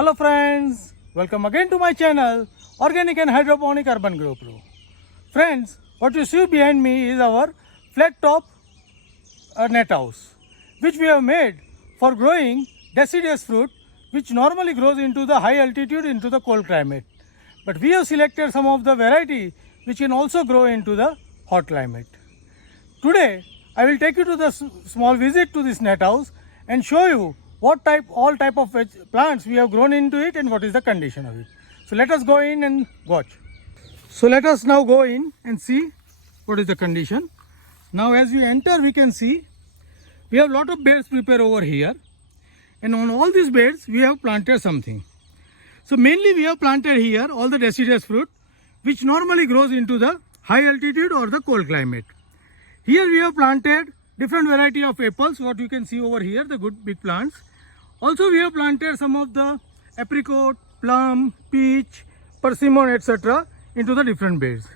Hello friends, welcome again to my channel Organic and Hydroponic Urban Grow Pro. Friends, what you see behind me is our flat top net house which we have made for growing deciduous fruit which normally grows into the high altitude into the cold climate. But we have selected some of the variety which can also grow into the hot climate. Today I will take you to the small visit to this net house and show you all type of plants we have grown into it and what is the condition of it. So let us go in and watch. So let us now go in and see what is the condition. Now as we enter, we can see we have lot of beds prepared over here, and on all these beds we have planted something. So mainly we have planted here all the deciduous fruit which normally grows into the high altitude or the cold climate. Here we have planted different variety of apples, what you can see over here, the good big plants. Also we have planted some of the apricot, plum, peach, persimmon, etc. into the different beds.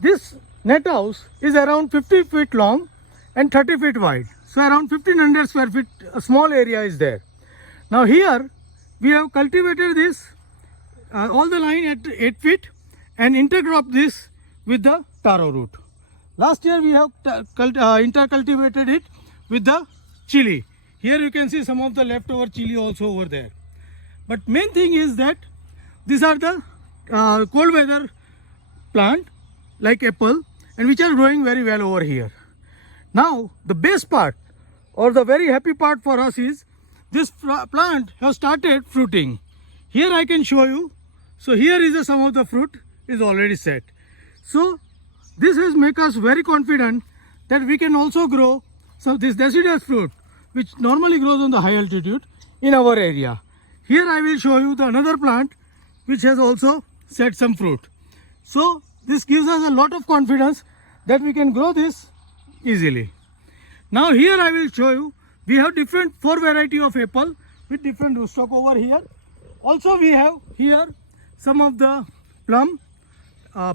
This net house is around 50 feet long and 30 feet wide. So around 1500 square feet a small area is there. Now here we have cultivated this all the line at 8 feet and intercrop this with the taro root. Last year we have intercultivated it with the chili. Here you can see some of the leftover chili also over there. But main thing is that these are the cold weather plant like apple and which are growing very well over here. Now the best part or the very happy part for us is this plant has started fruiting. Here I can show you. So here is some of the fruit is already set. So this has made us very confident that we can also grow some this deciduous fruit which normally grows on the high altitude in our area. Here I will show you the another plant which has also set some fruit. So this gives us a lot of confidence that we can grow this easily. Now here I will show you we have different 4 variety of apple with different rootstock over here. Also we have here some of the plum,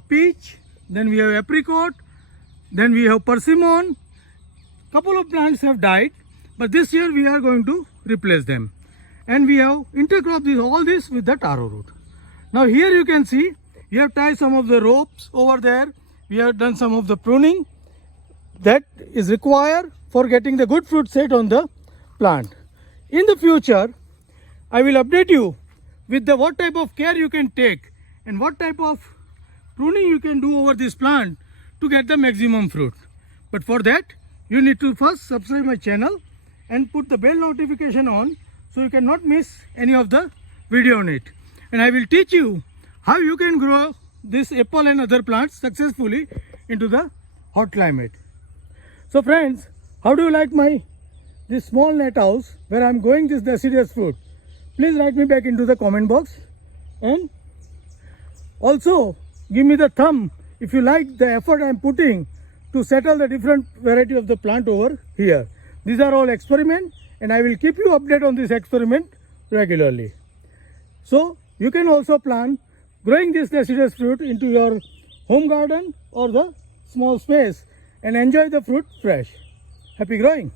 peach, then we have apricot, then we have persimmon. Couple of plants have died, but this year we are going to replace them. And we have intercrop all this with the taro root. Now here you can see we have tied some of the ropes over there. We have done some of the pruning that is required for getting the good fruit set on the plant. In the future, I will update you with the what type of care you can take and what type of pruning you can do over this plant to get the maximum fruit. But for that, you need to first subscribe my channel and put the bell notification on so you cannot miss any of the video on it. And I will teach you how you can grow this apple and other plants successfully into the hot climate. So friends, how do you like this small net house where I am growing this deciduous fruit? Please write me back into the comment box and also give me the thumb if you like the effort I am putting to settle the different variety of the plant over here. These are all experiments and I will keep you updated on this experiment regularly. So you can also plan growing this deciduous fruit into your home garden or the small space and enjoy the fruit fresh. Happy growing!